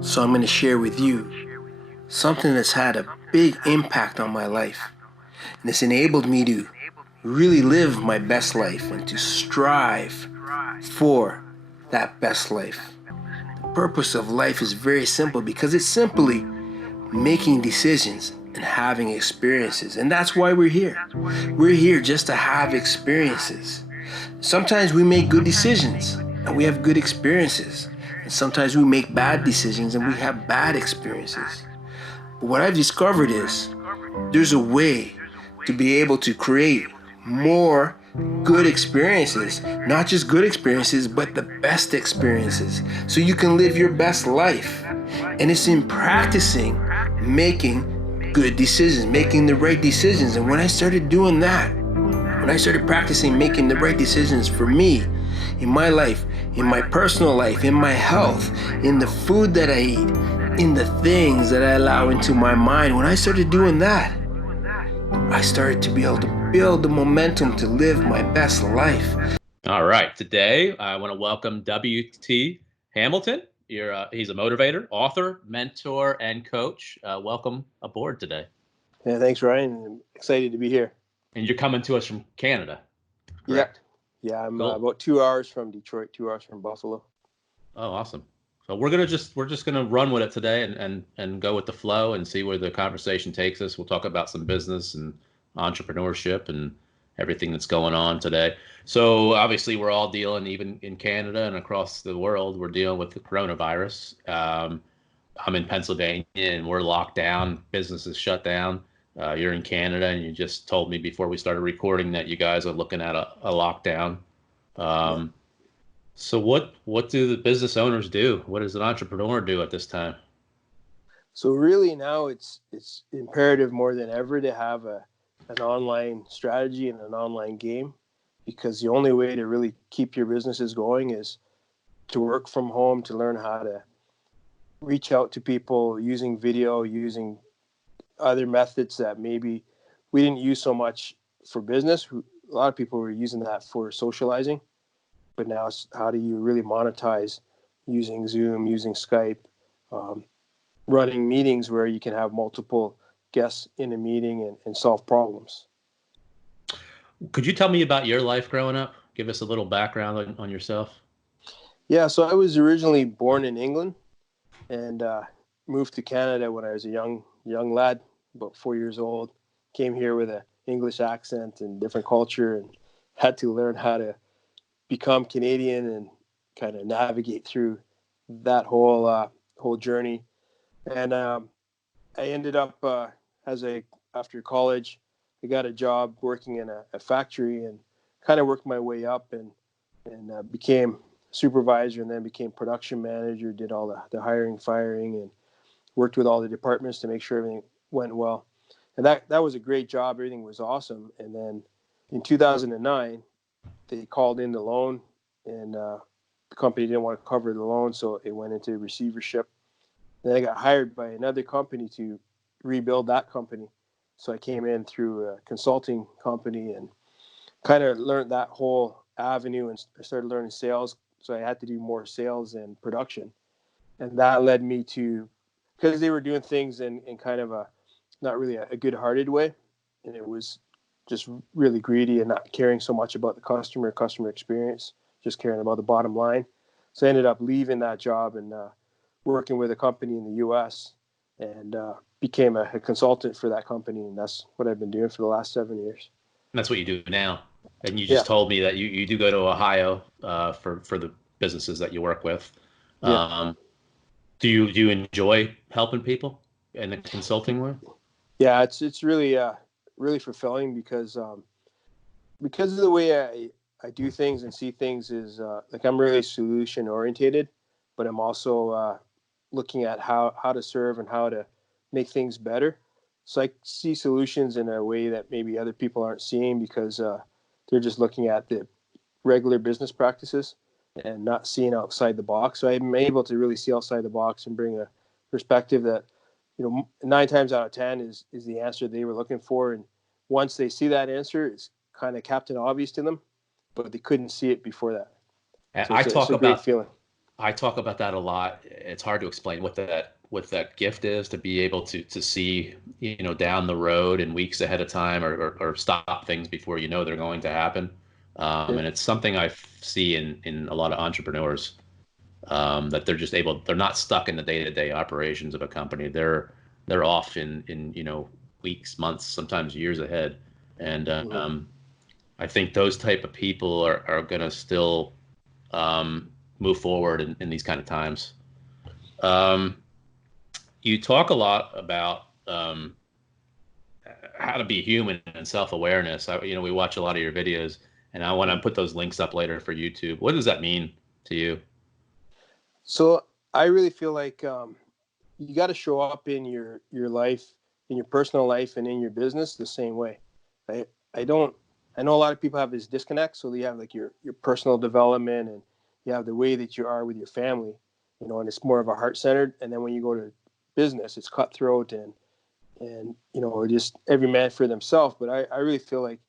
So I'm going to share with you something that's had a big impact on my life. And it's enabled me to really live my best life and to strive for that best life. The purpose of life is very simple because it's simply making decisions and having experiences. And that's why we're here. We're here just to have experiences. Sometimes we make good decisions and we have good experiences. And sometimes we make bad decisions and we have bad experiences. But what I've discovered is there's a way to be able to create more good experiences, not just good experiences, but the best experiences, so you can live your best life. And it's in practicing making good decisions, making the right decisions. And when I started doing that, when I started practicing making the right decisions for me, in my life, in my personal life, in my health, in the food that I eat, in the things that I allow into my mind, when I started doing that, I started to be able to build the momentum to live my best life. All right. Today, I want to welcome W.T Hamilton. He's a motivator, author, mentor, and coach. Welcome aboard today. Yeah, thanks, Ryan. I'm excited to be here. And you're coming to us from Canada, correct? Yeah, I'm cool. About 2 hours from Detroit, 2 hours from Buffalo. Oh, awesome. So we're just gonna run with it today and go with the flow and see where the conversation takes us. We'll talk about some business and entrepreneurship and everything that's going on today. So obviously we're all dealing, even in Canada and across the world, we're dealing with the coronavirus. I'm in Pennsylvania and we're locked down. Businesses shut down. You're in Canada and you just told me before we started recording that you guys are looking at a lockdown. So what do the business owners do? What does an entrepreneur do at this time? So really now it's imperative more than ever to have an online strategy and an online game, because the only way to really keep your businesses going is to work from home, to learn how to reach out to people using video, using other methods that maybe we didn't use so much for business. A lot of people were using that for socializing, but now it's how do you really monetize using Zoom, using Skype, running meetings where you can have multiple guests in a meeting and solve problems. Could you tell me about your life growing up? Give us a little background on yourself. Yeah, so I was originally born in England and moved to Canada when I was a young lad, about 4 years old. Came here with an English accent and different culture, and had to learn how to become Canadian and kind of navigate through that whole journey. And I ended up after college, I got a job working in a factory and kind of worked my way up and became supervisor, and then became production manager, did all the hiring, firing, and worked with all the departments to make sure everything went well. And that was a great job. Everything was awesome. And then in 2009, they called in the loan, and the company didn't want to cover the loan, so it went into receivership. Then I got hired by another company to rebuild that company. So I came in through a consulting company and kind of learned that whole avenue, and I started learning sales. So I had to do more sales and production. And that led me to, because they were doing things in kind of not really a good-hearted way. And it was just really greedy and not caring so much about the customer experience, just caring about the bottom line. So I ended up leaving that job and working with a company in the U.S. and became a consultant for that company. And that's what I've been doing for the last 7 years. And that's what you do now. And you just told me that you do go to Ohio for the businesses that you work with. Yeah. Do you enjoy helping people in the consulting world? Yeah, it's really really fulfilling because of the way I do things and see things is like I'm really solution orientated, but I'm also looking at how to serve and how to make things better. So I see solutions in a way that maybe other people aren't seeing, because they're just looking at the regular business practices and not seeing outside the box. So I'm able to really see outside the box and bring a perspective that, 9 times out of 10 is the answer they were looking for. And once they see that answer, it's kind of captain obvious to them, but they couldn't see it before that. So I it's talk a great about feeling. I talk about that a lot. It's hard to explain what that gift is, to be able to see, down the road and weeks ahead of time, or stop things before they're going to happen. Yeah. And it's something I see in a lot of entrepreneurs, that they're not stuck in the day-to-day operations of a company. They're off in weeks, months, sometimes years ahead. And Mhm. I think those type of people are going to still move forward in these kind of times. Um, you talk a lot about how to be human and self-awareness. We watch a lot of your videos, and I want to Mhm. put those links up later for YouTube. What does that mean to you? So I really feel like you got to show up in your life, in your personal life, and in your business the same way. I don't. I know a lot of people have this disconnect. So you have like your personal development, and you have the way that you are with your family, and it's more of a heart centered. And then when you go to business, it's cutthroat and just every man for themselves. But I really feel like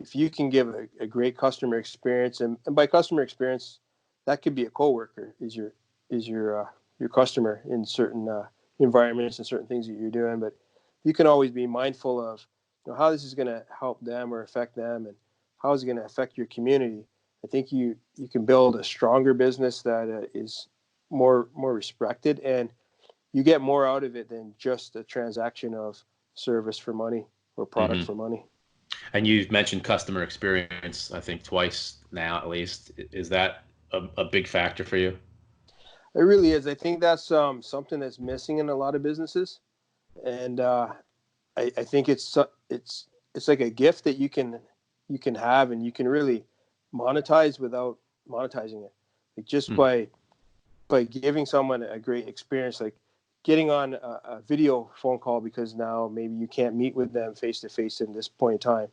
if you can give a great customer experience, and by customer experience, that could be a coworker is your customer in certain environments and certain things that you're doing. But you can always be mindful of how this is going to help them or affect them, and how is it going to affect your community. I think you can build a stronger business that is more respected, and you get more out of it than just a transaction of service for money or product Hmm. for money. And you've mentioned customer experience, I think twice now at least. Is that a big factor for you? It really is. I think that's something that's missing in a lot of businesses, and I think it's like a gift that you can have, and you can really monetize without monetizing it. Like just Mm. by giving someone a great experience, like getting on a video phone call because now maybe you can't meet with them face to face in this point in time,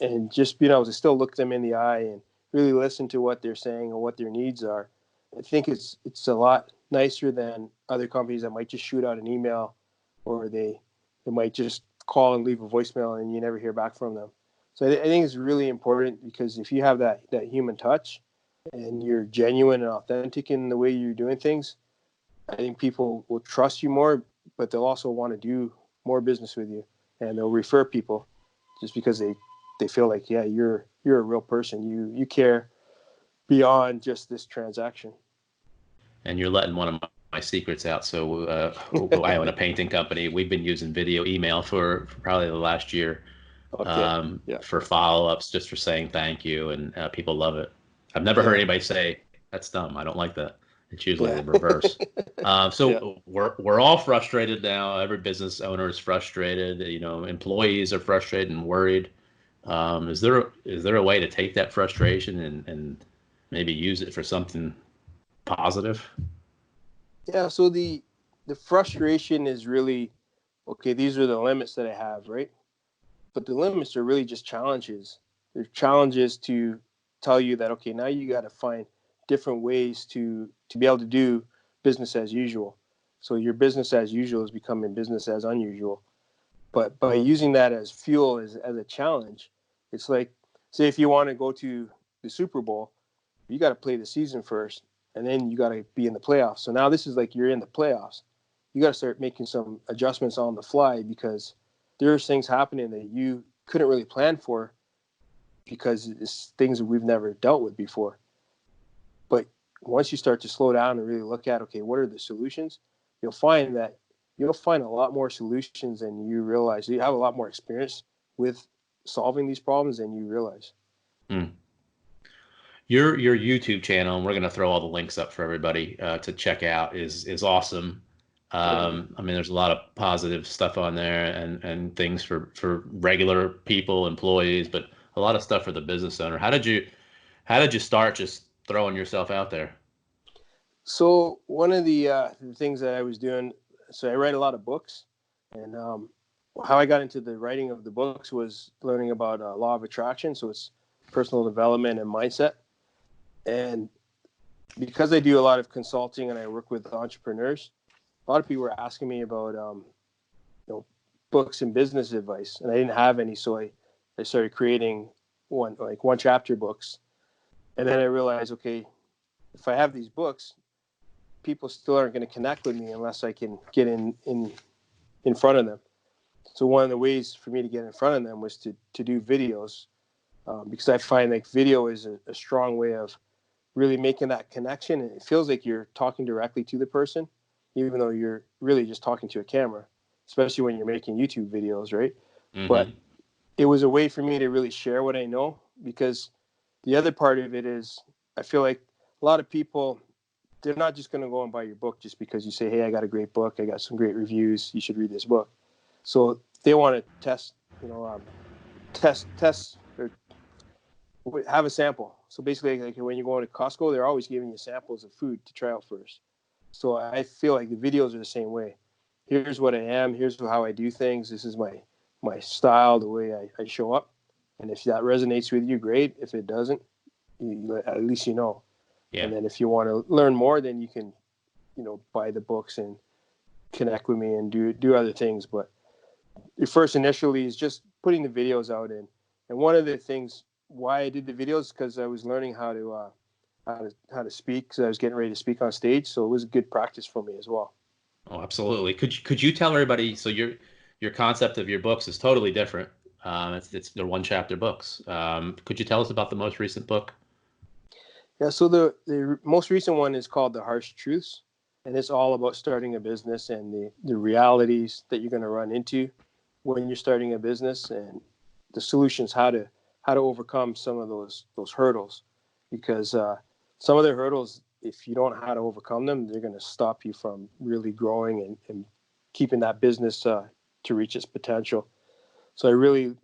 and just being able to still look them in the eye and really listen to what they're saying and what their needs are. I think it's a lot nicer than other companies that might just shoot out an email, or they might just call and leave a voicemail and you never hear back from them. So I think it's really important, because if you have that human touch and you're genuine and authentic in the way you're doing things, I think people will trust you more, but they'll also want to do more business with you, and they'll refer people just because they feel like, yeah, you're a real person. You care beyond just this transaction. And you're letting one of my secrets out. So I own a painting company. We've been using video email for probably the last year, Okay. Yeah. for follow-ups, just for saying thank you, and people love it. I've never heard Yeah. anybody say that's dumb. I don't like that. It's usually Yeah. the reverse. Yeah. So we're all frustrated now. Every business owner is frustrated. Employees are frustrated and worried. Is there a way to take that frustration and maybe use it for something positive? Yeah. So the frustration is really, okay, these are the limits that I have, right? But the limits are really just challenges. They're challenges to tell you that, okay, now you got to find different ways to be able to do business as usual. So your business as usual is becoming business as unusual. But by using that as fuel, as a challenge, it's like, say if you want to go to the Super Bowl, you got to play the season first, and then you got to be in the playoffs. So now this is like you're in the playoffs. You got to start making some adjustments on the fly, because there's things happening that you couldn't really plan for, because it's things that we've never dealt with before. But once you start to slow down and really look at, okay, what are the solutions? You'll find that you'll find a lot more solutions than you realize. You have a lot more experience with solving these problems than you realize. Hmm. Your YouTube channel, and we're going to throw all the links up for everybody to check out, is awesome. Thank you. I mean, there's a lot of positive stuff on there, and things for regular people, employees, but a lot of stuff for the business owner. How did you start just throwing yourself out there? So one of the things that I was doing, so I write a lot of books, and how I got into the writing of the books was learning about law of attraction. So it's personal development and mindset. And because I do a lot of consulting and I work with entrepreneurs, a lot of people were asking me about you know books and business advice, and I didn't have any, so I started creating one chapter books, and then I realized, okay, if I have these books, people still aren't going to connect with me unless I can get in front of them. So one of the ways for me to get in front of them was to do videos, because I find like video is a strong way of really making that connection. And it feels like you're talking directly to the person, even though you're really just talking to a camera, especially when you're making YouTube videos, right? But Mm-hmm. it was a way for me to really share what I know, because the other part of it is I feel like a lot of people, they're not just going to go and buy your book just because you say, hey, I got a great book, I got some great reviews, you should read this book. So they want to test, test or have a sample. So basically, like when you go into Costco, they're always giving you samples of food to try out first. So I feel like the videos are the same way. Here's what I am. Here's how I do things. This is my style, the way I show up. And if that resonates with you, great. If it doesn't, at least you know. Yeah. And then if you want to learn more, then you can, buy the books and connect with me and do other things. But your first initially is just putting the videos out in. And one of the things why I did the videos, because I was learning how to speak, because I was getting ready to speak on stage. So it was a good practice for me as well. Oh, absolutely. Could you tell everybody? So your concept of your books is totally different. It's they're one chapter books. Could you tell us about the most recent book? Yeah, so the most recent one is called The Harsh Truths, and it's all about starting a business and the realities that you're going to run into when you're starting a business, and the solutions, how to overcome some of those hurdles, because some of the hurdles, if you don't know how to overcome them, they're going to stop you from really growing and keeping that business to reach its potential. So I really,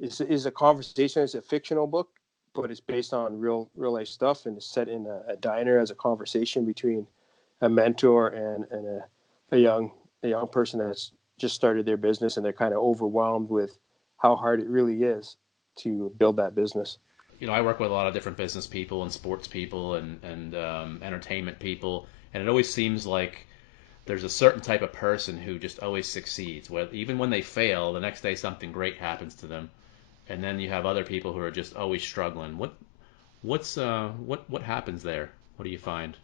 it's a conversation. It's a fictional book, but it's based on real life stuff, and it's set in a diner as a conversation between a mentor and a young a young person that's just started their business, and they're kind of overwhelmed with how hard it really is to build that business. I work with a lot of different business people and sports people and entertainment people, and it always seems like there's a certain type of person who just always succeeds. Where even when they fail, the next day something great happens to them, and then you have other people who are just always struggling. What happens there? What do you find?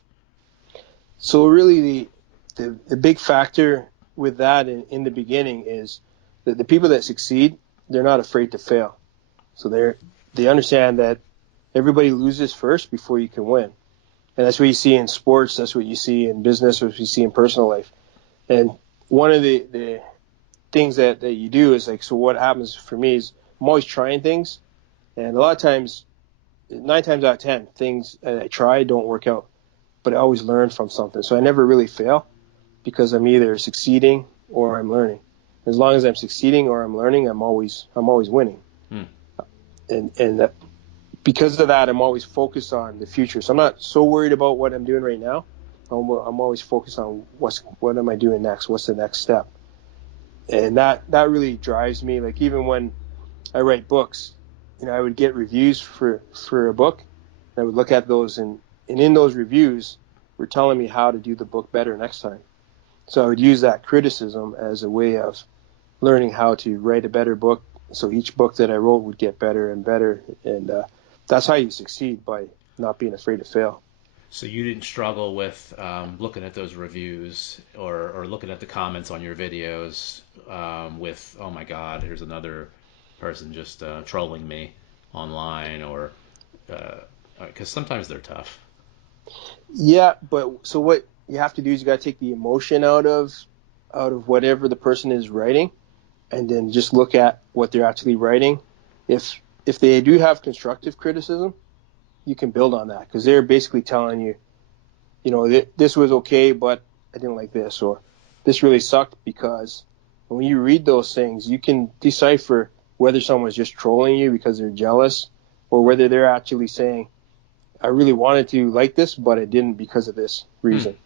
So really, the big factor with that in the beginning is that the people that succeed, they're not afraid to fail. So they understand that everybody loses first before you can win. And that's what you see in sports. That's what you see in business, or what you see in personal life. And one of the things that you do is like, so what happens for me is I'm always trying things. And a lot of times, 9 times out of 10, things that I try don't work out. But I always learn from something. So I never really fail, because I'm either succeeding or I'm learning. As long as I'm succeeding or I'm learning, I'm always winning. Hmm. And because of that, I'm always focused on the future. So I'm not so worried about what I'm doing right now. I'm always focused on what am I doing next? What's the next step? And that really drives me. Like even when I write books, I would get reviews for a book. I would look at those, and in those reviews were telling me how to do the book better next time. So I would use that criticism as a way of learning how to write a better book. So each book that I wrote would get better and better. And that's how you succeed, by not being afraid to fail. So you didn't struggle with looking at those reviews or looking at the comments on your videos with, oh my God, here's another person just trolling me online, or because sometimes they're tough. Yeah, but so what you have to do is you got to take the emotion out of whatever the person is writing, and then just look at what they're actually writing. If they do have constructive criticism, you can build on that, because they're basically telling you, this was okay, but I didn't like this, or this really sucked because. When you read those things, you can decipher whether someone's just trolling you because they're jealous, or whether they're actually saying, I really wanted to like this, but I didn't because of this Hmm. reason,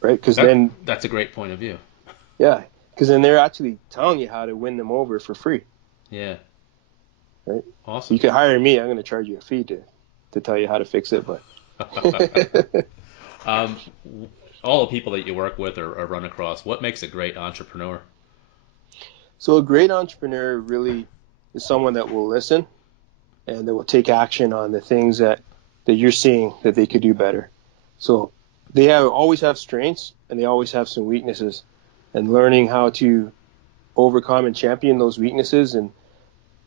right? Because That then, that's a great point of view. yeah, because then they're actually telling you how to win them over for free, Yeah, right? So awesome. you can hire me. I'm going to charge you a fee to tell you how to fix it, but um, all the people that you work with or run across, what makes a great entrepreneur? so a great entrepreneur really is someone that will listen and that will take action on the things that you're seeing that they could do better. So they always have strengths and they always have some weaknesses, and learning how to overcome and champion those weaknesses. And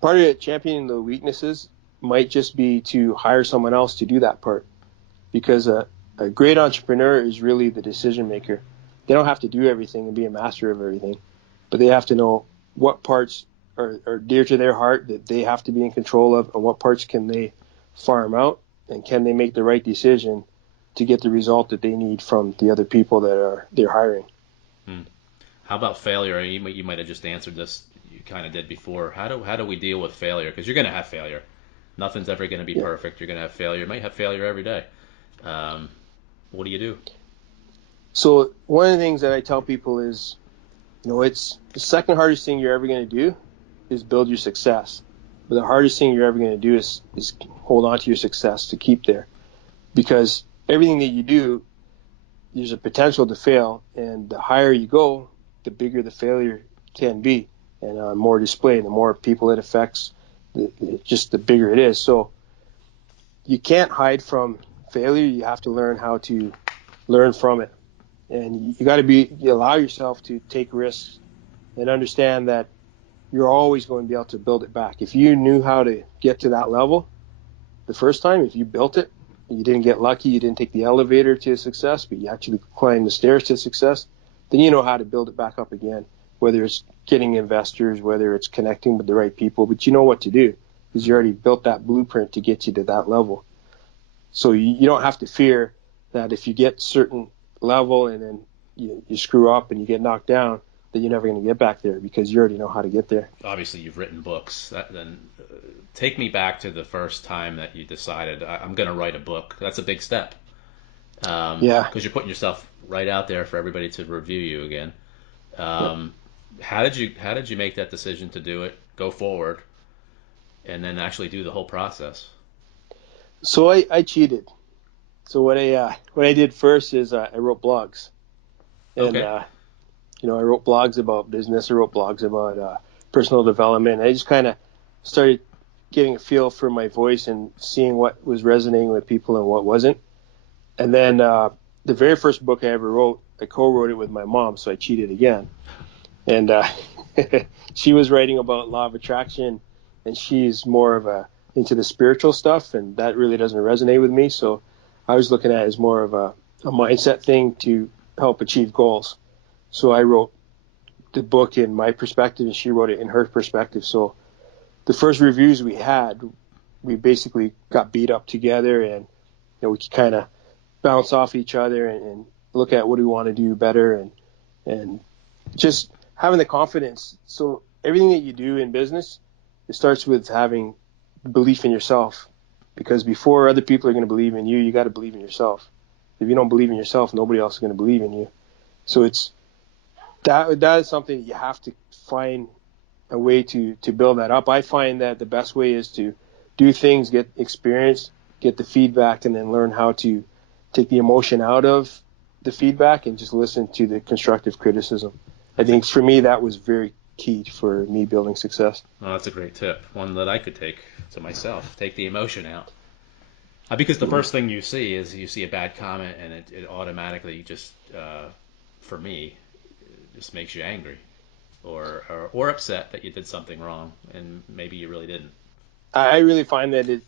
part of it, championing the weaknesses might just be to hire someone else to do that part, because a great entrepreneur is really the decision maker. They don't have to do everything and be a master of everything, but they have to know what parts are dear to their heart that they have to be in control of, and what parts can they farm out, and can they make the right decision to get the result that they need from the other people that they're hiring. Hmm. How about failure? You might have just answered this. You kind of did before. How do we deal with failure? Because you're going to have failure. Nothing's ever going to be Yeah. perfect. You're going to have failure. You might have failure every day. Um, what do you do? So one of the things that I tell people is, it's the second hardest thing you're ever going to do is build your success. But the hardest thing you're ever going to do is hold on to your success, to keep there, because everything that you do, there's a potential to fail, and the higher you go, the bigger the failure can be, and more display, the more people it affects, just the bigger it is. So you can't hide from failure. You have to learn how to learn from it, and you got to you allow yourself to take risks and understand that you're always going to be able to build it back. If you knew how to get to that level the first time, if you built it, you didn't get lucky, you didn't take the elevator to success, but you actually climbed the stairs to success, then you know how to build it back up again, whether it's getting investors, whether it's connecting with the right people, but you know what to do because you already built that blueprint to get you to that level. So you don't have to fear that if you get certain level and then you screw up and you get knocked down, that you're never going to get back there, because you already know how to get there. Obviously, you've written books. Then take me back to the first time that you decided I'm going to write a book. That's a big step Yeah. because you're putting yourself right out there for everybody to review you again. Yeah. Um, how did you make that decision to do it, go forward, and then actually do the whole process? So I cheated. So what I did first is I wrote blogs, and Okay. I wrote blogs about business. I wrote blogs about personal development. I just kind of started getting a feel for my voice and seeing what was resonating with people and what wasn't. And then the very first book I ever wrote, I co-wrote it with my mom, so I cheated again. And she was writing about law of attraction, and she's more of a into the spiritual stuff, and that really doesn't resonate with me. So I was looking at it as more of a mindset thing to help achieve goals. So I wrote the book in my perspective, and she wrote it in her perspective. So the first reviews we had, we basically got beat up together, and we could kind of bounce off each other and look at what do we want to do better, and just having the confidence. So everything that you do in business, it starts with having belief in yourself, because before other people are going to believe in you, you got to believe in yourself. If you don't believe in yourself, nobody else is going to believe in you. So it's that is something you have to find a way to build that up. I find that the best way is to do things, get experience, get the feedback, and then learn how to take the emotion out of the feedback and just listen to the constructive criticism. I That's a think for me that was very key for me building success. well, that's a great tip. One that I could take to myself. Take the emotion out. Because the Mm-hmm. first thing you see is you see a bad comment, and it automatically just, for me, just makes you angry or upset that you did something wrong, and maybe you really didn't. I really find that it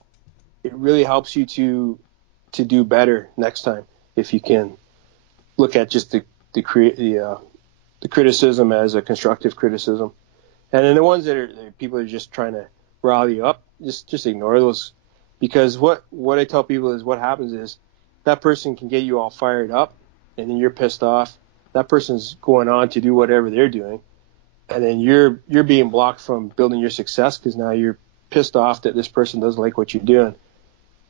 really helps you to do better next time if you can look at just the criticism as a constructive criticism. And then the ones that people are just trying to rally you up, just ignore those, because what I tell people is what happens is that person can get you all fired up, and then you're pissed off. That person's going on to do whatever they're doing, and then you're being blocked from building your success because now you're pissed off that this person doesn't like what you're doing,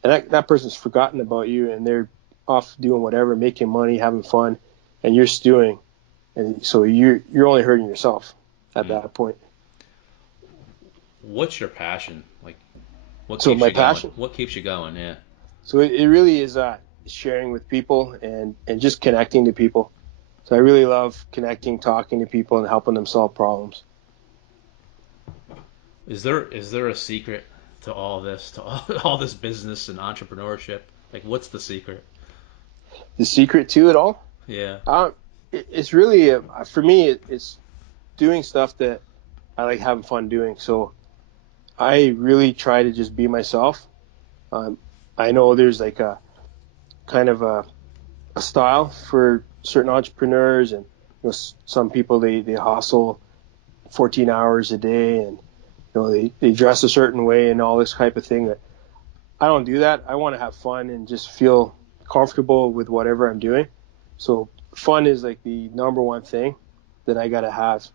and that person's forgotten about you, and they're off doing whatever, making money, having fun, and you're stewing, and so you're only hurting yourself at Hmm. that point. What's your passion? Like, what So keeps my you going? passion, What keeps you going? Yeah. so it really is sharing with people and just connecting to people. So I really love connecting, talking to people, and helping them solve problems. Is there a secret to all this, to all, all this business and entrepreneurship? Like, what's the secret? the secret to it all. Yeah. It's really for me. It's doing stuff that I like having fun doing. So I really try to just be myself. Um, I know there's like a kind of a style for certain entrepreneurs, and some people they hustle 14 hours a day, and they dress a certain way and all this type of thing. I don't do that. I want to have fun and just feel comfortable with whatever I'm doing. So fun is like the number one thing that I got to have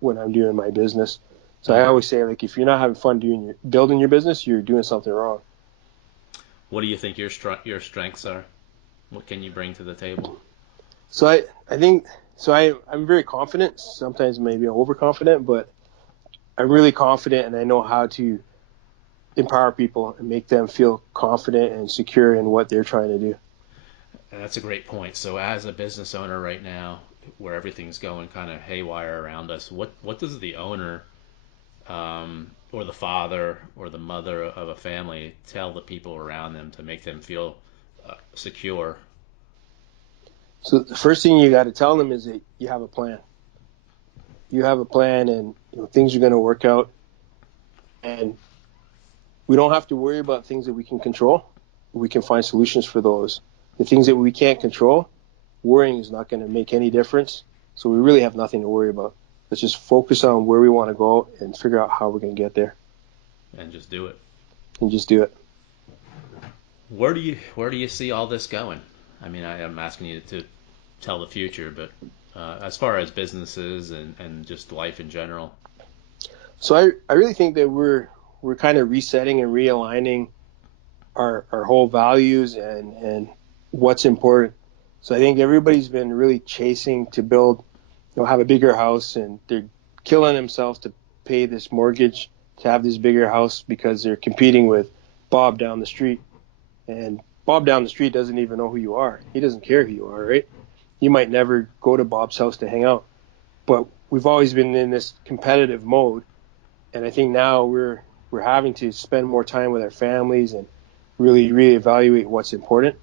when I'm doing my business. So I always say, like, if you're not having fun building your business, you're doing something wrong. What do you think your strengths are? What can you bring to the table? So I think so I'm very confident. Sometimes maybe overconfident, but I'm really confident, and I know how to empower people and make them feel confident and secure in what they're trying to do. And that's a great point. So as a business owner right now, where everything's going kind of haywire around us, what does the owner or the father or the mother of a family tell the people around them to make them feel secure? So the first thing you got to tell them is that you have a plan. You have a plan, and things are going to work out. And we don't have to worry about things that we can control. We can find solutions for those. The things that we can't control, worrying is not going to make any difference. So we really have nothing to worry about. Let's just focus on where we want to go and figure out how we're going to get there. And just do it. And just do it. Where do you see all this going? I mean, I'm asking you to tell the future, but as far as businesses and just life in general. So I really think that we're kind of resetting and realigning our whole values and what's important. So I think everybody's been really chasing to build, have a bigger house, and they're killing themselves to pay this mortgage to have this bigger house because they're competing with Bob down the street. And Bob down the street doesn't even know who you are. He doesn't care who you are, right? You might never go to Bob's house to hang out. But we've always been in this competitive mode, and I think now we're having to spend more time with our families and really reevaluate what's important.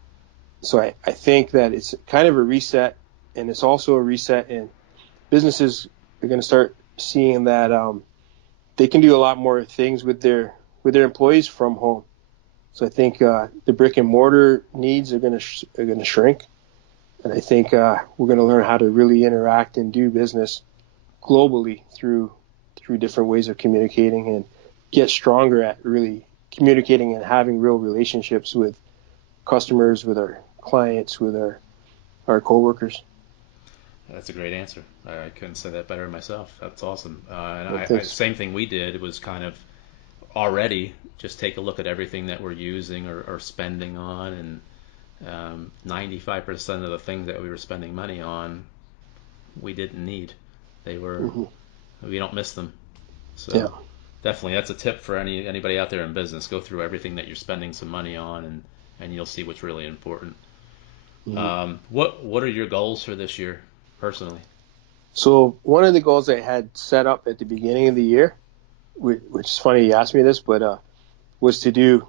So I think that it's kind of a reset, and it's also a reset in businesses are going to start seeing that they can do a lot more things with their employees from home. So I think the brick and mortar needs are going to shrink, and I think we're going to learn how to really interact and do business globally through different ways of communicating and get stronger at really communicating and having real relationships with customers, with our clients, with our coworkers. That's a great answer. I couldn't say that better myself. That's awesome. And Well, same thing we did was kind of already just take a look at everything that we're using or spending on, and 95% of the things that we were spending money on, we didn't need. They were, we don't miss them. So Yeah. definitely, that's a tip for anybody out there in business. Go through everything that you're spending some money on, and you'll see what's really important. What are your goals for this year, personally? So one of the goals I had set up at the beginning of the year, which is funny you asked me this, but was to do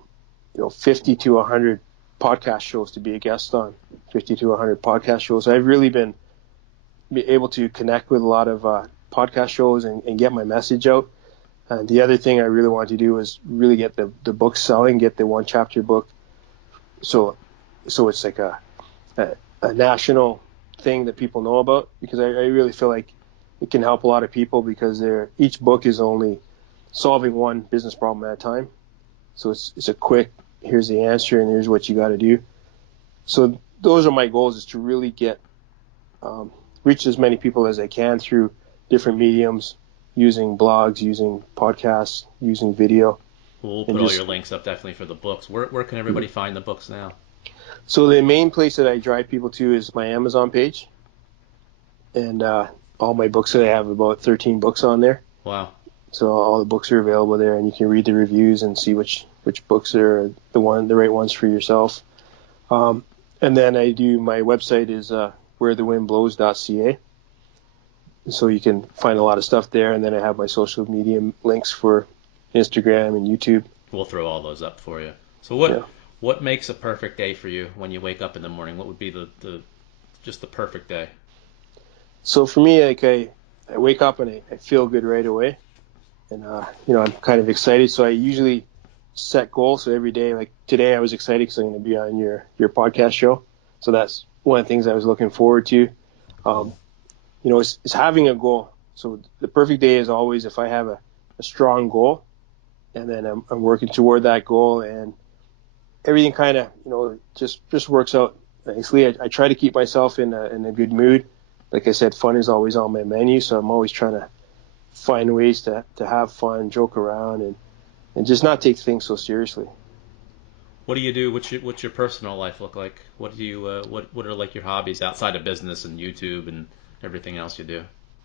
50 to 100 podcast shows, to be a guest on 50 to 100 podcast shows. I've really been able to connect with a lot of podcast shows and get my message out. And the other thing I really wanted to do was really get the book selling, get the one chapter book. So it's like a national thing that people know about, because I really feel like it can help a lot of people, because each book is only solving one business problem at a time. So it's a quick, here's the answer and here's what you got to do. So those are my goals, is to really get reach as many people as I can through different mediums, using blogs, using podcasts, using video. We'll put all your links up definitely for the books. Where can everybody find the books now? So the main place that I drive people to is my Amazon page, and all my books, that I have about 13 books on there. Wow. So all the books are available there, and you can read the reviews and see which books are the right ones for yourself. And then my website is wherethewindblows.ca. So you can find a lot of stuff there, and then I have my social media links for Instagram and YouTube. We'll throw all those up for you. So What makes a perfect day for you when you wake up in the morning? What would be the just the perfect day? So for me, like I wake up and I feel good right away, and I'm kind of excited. So I usually set goals. So every day, like today, I was excited because I'm going to be on your podcast show. So that's one of the things I was looking forward to. Um, is having a goal. So the perfect day is always if I have a strong goal, and then I'm working toward that goal, and everything kind of just works out nicely. I try to keep myself in a good mood. Like I said, fun is always on my menu, so I'm always trying to find ways to have fun, joke around, and just not take things so seriously. What do you do? What's your personal life look like? What do you what are like your hobbies outside of business and YouTube and everything else you do?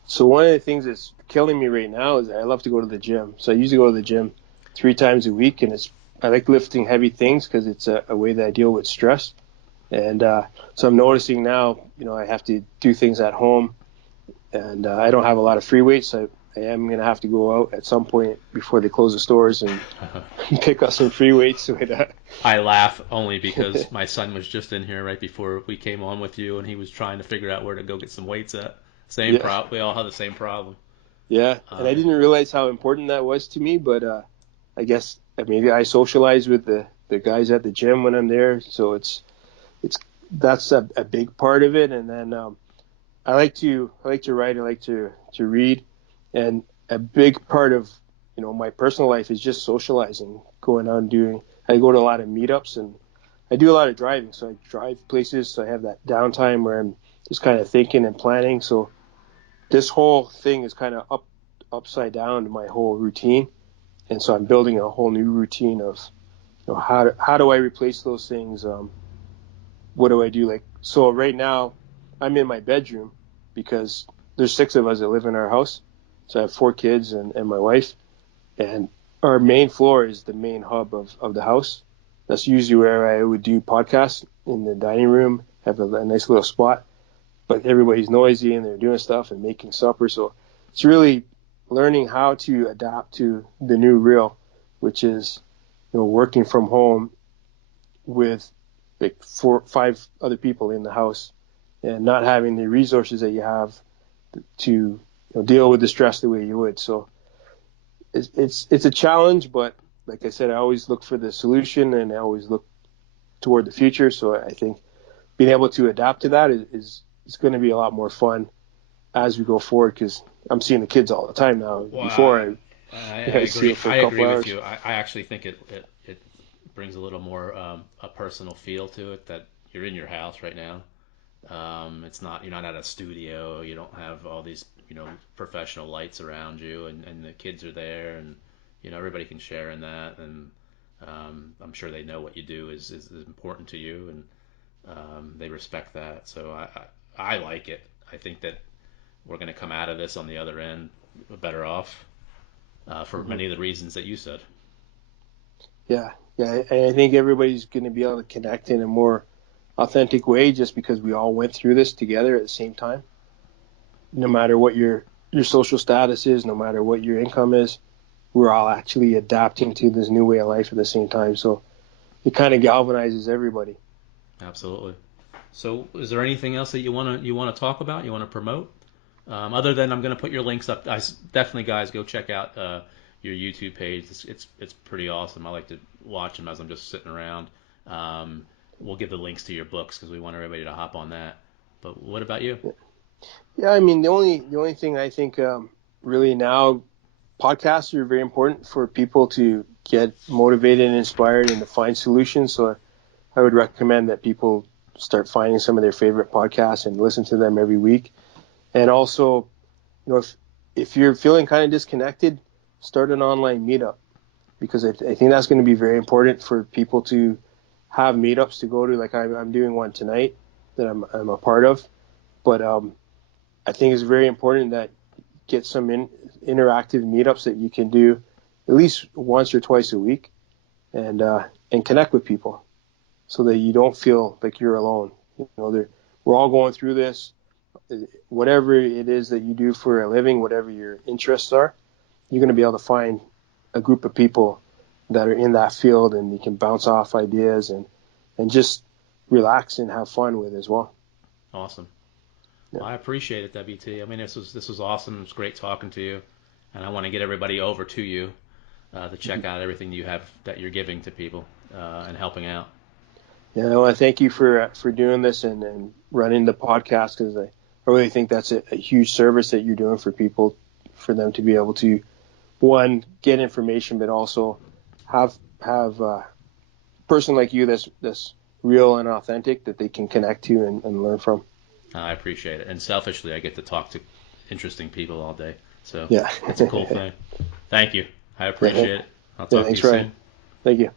So one of the things that's killing me right now is I love to go to the gym. So I usually go to the gym 3 times a week, and I like lifting heavy things because it's a way that I deal with stress. And so I'm noticing now, I have to do things at home, and I don't have a lot of free weights. So I am going to have to go out at some point before they close the stores and pick up some free weights. I laugh only because my son was just in here right before we came on with you, and he was trying to figure out where to go get some weights at. Same Yeah, problem. We all have the same problem. yeah. And I Um, didn't realize how important that was to me, but I guess maybe I socialize with the guys at the gym when I'm there, so it's that's a big part of it. And then I like to write, I like to read, and a big part of my personal life is just socializing, going out and doing. I go to a lot of meetups, and I do a lot of driving, so I drive places, so I have that downtime where I'm just kind of thinking and planning. So this whole thing is kind of upside down to my whole routine, and so I'm building a whole new routine of how do I replace those things. What do I do? Like, so right now I'm in my bedroom because there's 6 of us that live in our house. So I have 4 kids and my wife, and our main floor is the main hub of the house. That's usually where I would do podcasts, in the dining room, have a nice little spot, but everybody's noisy and they're doing stuff and making supper. So it's really learning how to adapt to the new real, which is, working from home with like 4 5 other people in the house, and not having the resources that you have to deal with the stress the way you would. So it's a challenge, but like I said, I always look for the solution and I always look toward the future. So I think being able to adapt to that is going to be a lot more fun as we go forward, because I'm seeing the kids all the time now. well, Before I I see them agree. for a I couple agree with hours. you. I actually think it brings a little more a personal feel to it that you're in your house right now. It's not you're not at a studio. You don't have all these professional lights around you, and the kids are there, and everybody can share in that, and I'm sure they know what you do is important to you, and they respect that. So I like it. I think that we're going to come out of this on the other end better off for Mm-hmm. many of the reasons that you said. Yeah, yeah, and I think everybody's going to be able to connect in a more authentic way, just because we all went through this together at the same time. No matter what your social status is, no matter what your income is, we're all actually adapting to this new way of life at the same time. So it kind of galvanizes everybody. Absolutely. So, is there anything else that you want to talk about? You want to promote? Other than I'm going to put your links up. Definitely, guys, go check out your YouTube page. It's pretty awesome. I like to watch them as I'm just sitting around. Um, we'll give the links to your books because we want everybody to hop on that. But what about you? Yeah, I mean the only thing I think really now, podcasts are very important for people to get motivated and inspired and to find solutions. So I would recommend that people start finding some of their favorite podcasts and listen to them every week. And also, if you're feeling kind of disconnected, start an online meetup, because I think that's going to be very important for people to have meetups to go to. Like I'm doing one tonight that I'm a part of, but I think it's very important that get some interactive meetups that you can do at least once or twice a week, and connect with people so that you don't feel like you're alone. We're all going through this. Whatever it is that you do for a living, whatever your interests are, you're going to be able to find a group of people that are in that field, and you can bounce off ideas and just relax and have fun with as well. Awesome. Yeah. Well, I appreciate it, WT. I mean, this was awesome. It was great talking to you, and I want to get everybody over to you to check out everything you have that you're giving to people and helping out. Yeah, well, I thank you for doing this and running the podcast, because I really think that's a huge service that you're doing for people, for them to be able to, one, get information, but also have a person like you that's real and authentic that they can connect to and learn from. I appreciate it. And selfishly, I get to talk to interesting people all day. So Yeah. it's a cool thing. Thank you. I Yeah. appreciate it. I'll Yeah. talk to Thanks, you Ryan. soon. Thank you.